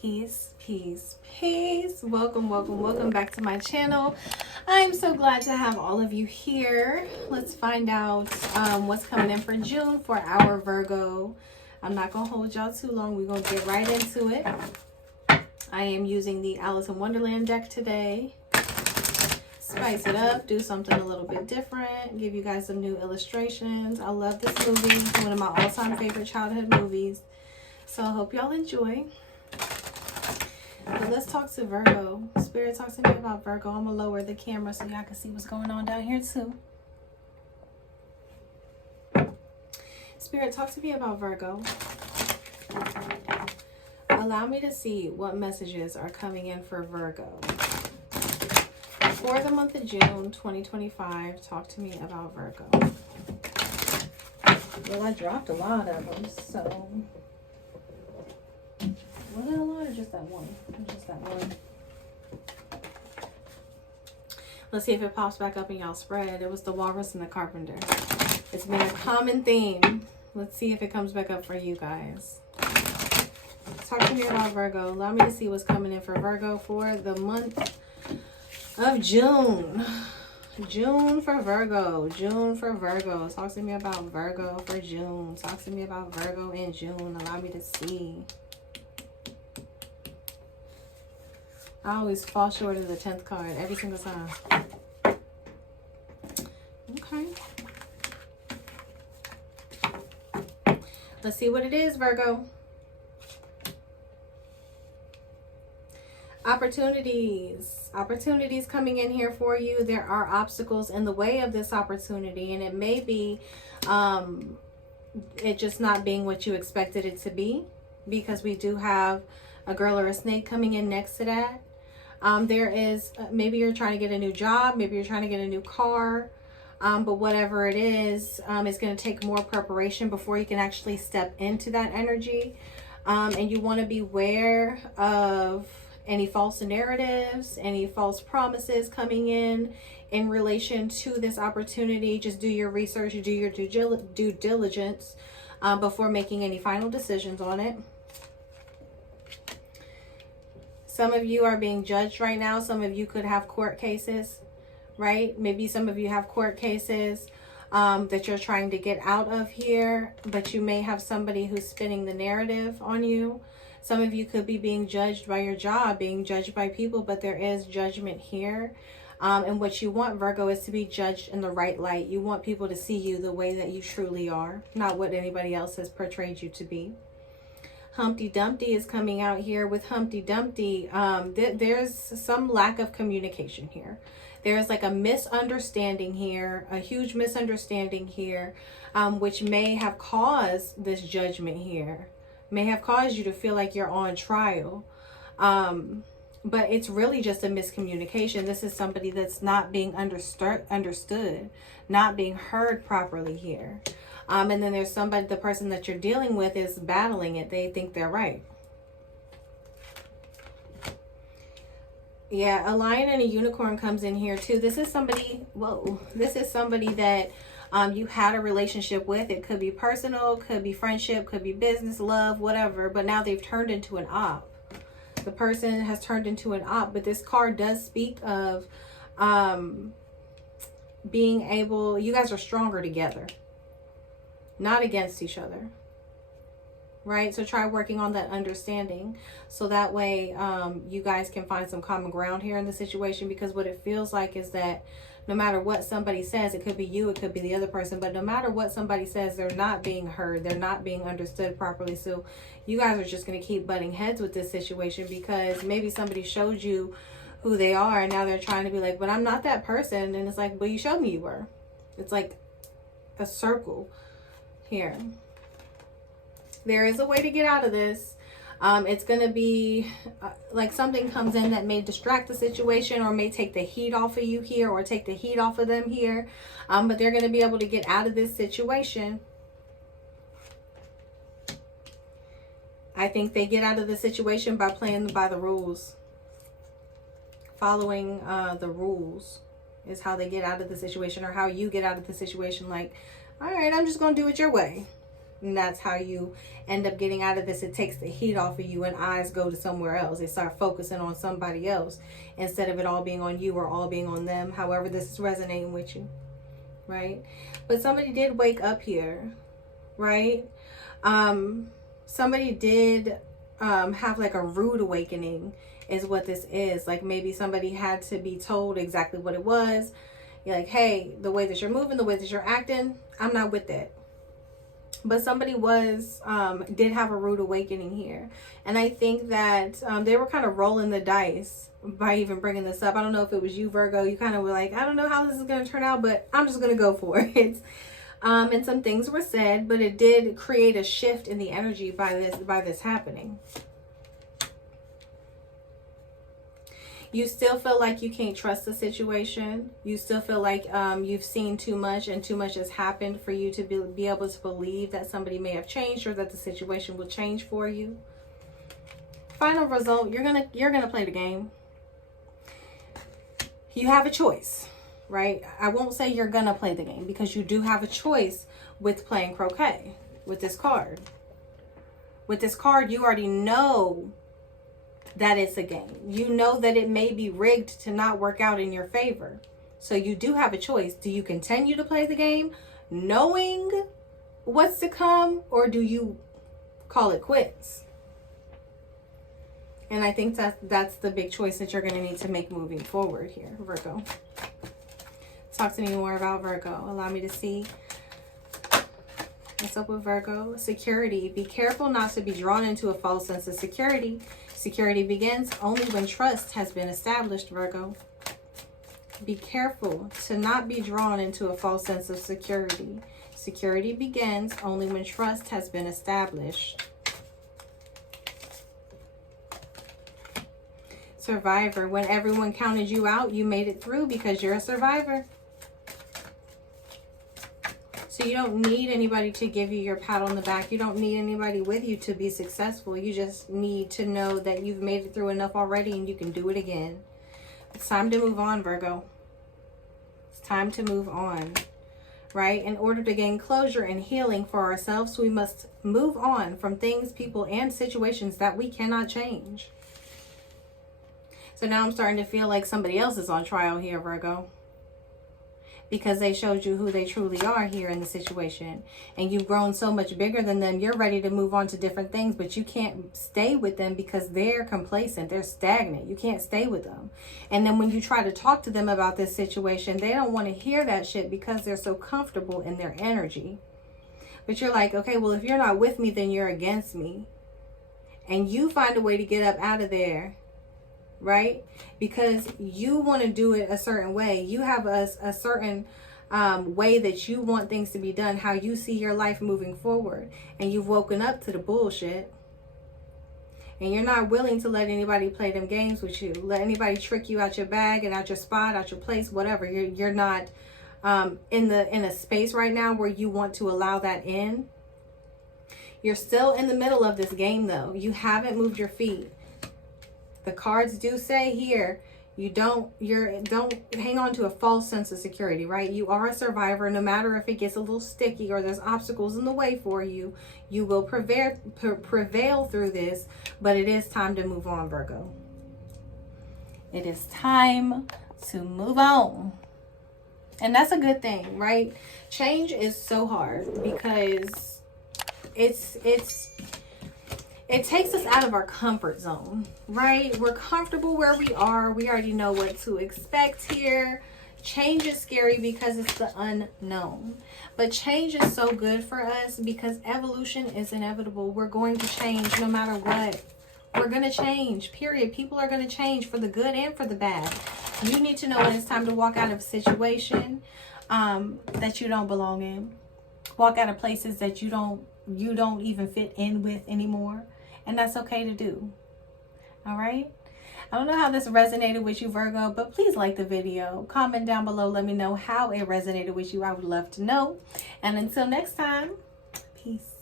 Peace, peace, peace. Welcome back to my channel. I'm so glad to have all of you here. Let's find out what's coming in for June for our Virgo. I'm not going to hold y'all too long. We're going to get right into it. I am using the Alice in Wonderland deck today. Spice it up, do something a little bit different, give you guys some new illustrations. I love this movie. It's one of my all-time favorite childhood movies. So I hope y'all enjoy. But let's talk to Virgo. Spirit, talk to me about Virgo. I'm going to lower the camera so y'all can see what's going on down here too. Spirit, talk to me about Virgo. Allow me to see what messages are coming in for Virgo. For the month of June 2025, talk to me about Virgo. Well, I dropped a lot of them, so... Was it a lot or just that one? Just that one. Let's see if it pops back up in y'all spread. It was the Walrus and the Carpenter. It's been a common theme. Let's see if it comes back up for you guys. Talk to me about Virgo. Allow me to see what's coming in for Virgo for the month of June. June for Virgo. June for Virgo. Talk to me about Virgo for June. Talk to me about Virgo in June. Allow me to see. I always fall short of the 10th card every single time. Okay. Let's see what it is, Virgo. Opportunities coming in here for you. There are obstacles in the way of this opportunity, and it may be it just not being what you expected it to be, because we do have a girl or a snake coming in next to that. There is maybe you're trying to get a new job, maybe you're trying to get a new car, but whatever it is, it's going to take more preparation before you can actually step into that energy. And you want to be aware of any false narratives, any false promises coming in relation to this opportunity. Just do your research, do your due diligence before making any final decisions on it. Some of you are being judged right now. Some of you could have court cases, right? Maybe some of you have court cases that you're trying to get out of here, but you may have somebody who's spinning the narrative on you. Some of you could be being judged by your job, being judged by people, but there is judgment here. And what you want, Virgo, is to be judged in the right light. You want people to see you the way that you truly are, not what anybody else has portrayed you to be. Humpty Dumpty is coming out here. With Humpty Dumpty, there's some lack of communication here. There's like a misunderstanding here, a huge misunderstanding here, which may have caused this judgment here, may have caused you to feel like you're on trial. But it's really just a miscommunication. This is somebody that's not being understood, not being heard properly here. And then there's somebody, the person that you're dealing with is battling it. They think they're right. Yeah, a lion and a unicorn comes in here too. This is somebody, whoa, this is somebody that you had a relationship with. It could be personal, could be friendship, could be business, love, whatever. But now they've turned into an op. The person has turned into an op. But this card does speak of being able, you guys are stronger together, not against each other. Right? So try working on that understanding. So that way you guys can find some common ground here in the situation. Because what it feels like is that no matter what somebody says, it could be you, it could be the other person, but no matter what somebody says, they're not being heard. They're not being understood properly. So you guys are just going to keep butting heads with this situation, because maybe somebody showed you who they are and now they're trying to be like, but I'm not that person. And it's like, well, you showed me you were. It's like a circle here. There is a way to get out of this. It's going to be like something comes in that may distract the situation, or may take the heat off of you here, or take the heat off of them here. But they're going to be able to get out of this situation. I think they get out of the situation by playing by the rules. Following the rules is how they get out of the situation, or how you get out of the situation. Like, all right, I'm just going to do it your way. And that's how you end up getting out of this. It takes the heat off of you and eyes go to somewhere else. They start focusing on somebody else instead of it all being on you or all being on them. However, this is resonating with you, right? But somebody did wake up here, right? Somebody did have like a rude awakening is what this is. Like maybe somebody had to be told exactly what it was. You're like, hey, the way that you're moving, the way that you're acting, I'm not with that. But somebody did have a rude awakening here. And I think that they were kind of rolling the dice by even bringing this up. I don't know if it was you, Virgo. You kind of were like, I don't know how this is going to turn out, but I'm just going to go for it. And some things were said, but it did create a shift in the energy by this happening. You still feel like you can't trust the situation. You still feel like you've seen too much and too much has happened for you to be able to believe that somebody may have changed or that the situation will change for you. Final result, you're gonna play the game. You have a choice, right? I won't say you're gonna play the game because you do have a choice with playing croquet with this card. With this card, you already know that it's a game. You know that it may be rigged to not work out in your favor. So you do have a choice. Do you continue to play the game knowing what's to come, or do you call it quits? And I think that's the big choice that you're going to need to make moving forward here, Virgo. Talk to me more about Virgo. Allow me to see what's up with Virgo. Security. Be careful not to be drawn into a false sense of security. Security begins only when trust has been established, Virgo. Be careful to not be drawn into a false sense of security. Security begins only when trust has been established. Survivor. When everyone counted you out, you made it through because you're a survivor. So you don't need anybody to give you your pat on the back. You don't need anybody with you to be successful. You just need to know that you've made it through enough already and you can do it again. It's time to move on, Virgo. It's time to move on, right? In order to gain closure and healing for ourselves, we must move on from things, people, and situations that we cannot change. So now I'm starting to feel like somebody else is on trial here, Virgo. Because they showed you who they truly are here in the situation. And you've grown so much bigger than them. You're ready to move on to different things. But you can't stay with them because they're complacent. They're stagnant. You can't stay with them. And then when you try to talk to them about this situation, they don't want to hear that shit because they're so comfortable in their energy. But you're like, okay, well, if you're not with me, then you're against me. And you find a way to get up out of there. Right? Because you want to do it a certain way. You have a certain way that you want things to be done, how you see your life moving forward. And you've woken up to the bullshit. And you're not willing to let anybody play them games with you. Let anybody trick you out your bag and out your spot, out your place, whatever. You're not in a space right now where you want to allow that in. You're still in the middle of this game though. You haven't moved your feet. The cards do say here, don't hang on to a false sense of security, right? You are a survivor. No matter if it gets a little sticky or there's obstacles in the way for you, you will prevail through this, but it is time to move on, Virgo. It is time to move on. And that's a good thing, right? Change is so hard because it takes us out of our comfort zone, right? We're comfortable where we are. We already know what to expect here. Change is scary because it's the unknown. But change is so good for us because evolution is inevitable. We're going to change no matter what. We're going to change, period. People are going to change for the good and for the bad. You need to know when it's time to walk out of a situation that you don't belong in. Walk out of places that you don't even fit in with anymore. And that's okay to do. All right. I don't know how this resonated with you, Virgo, but please like the video. Comment down below. Let me know how it resonated with you. I would love to know. And until next time, peace.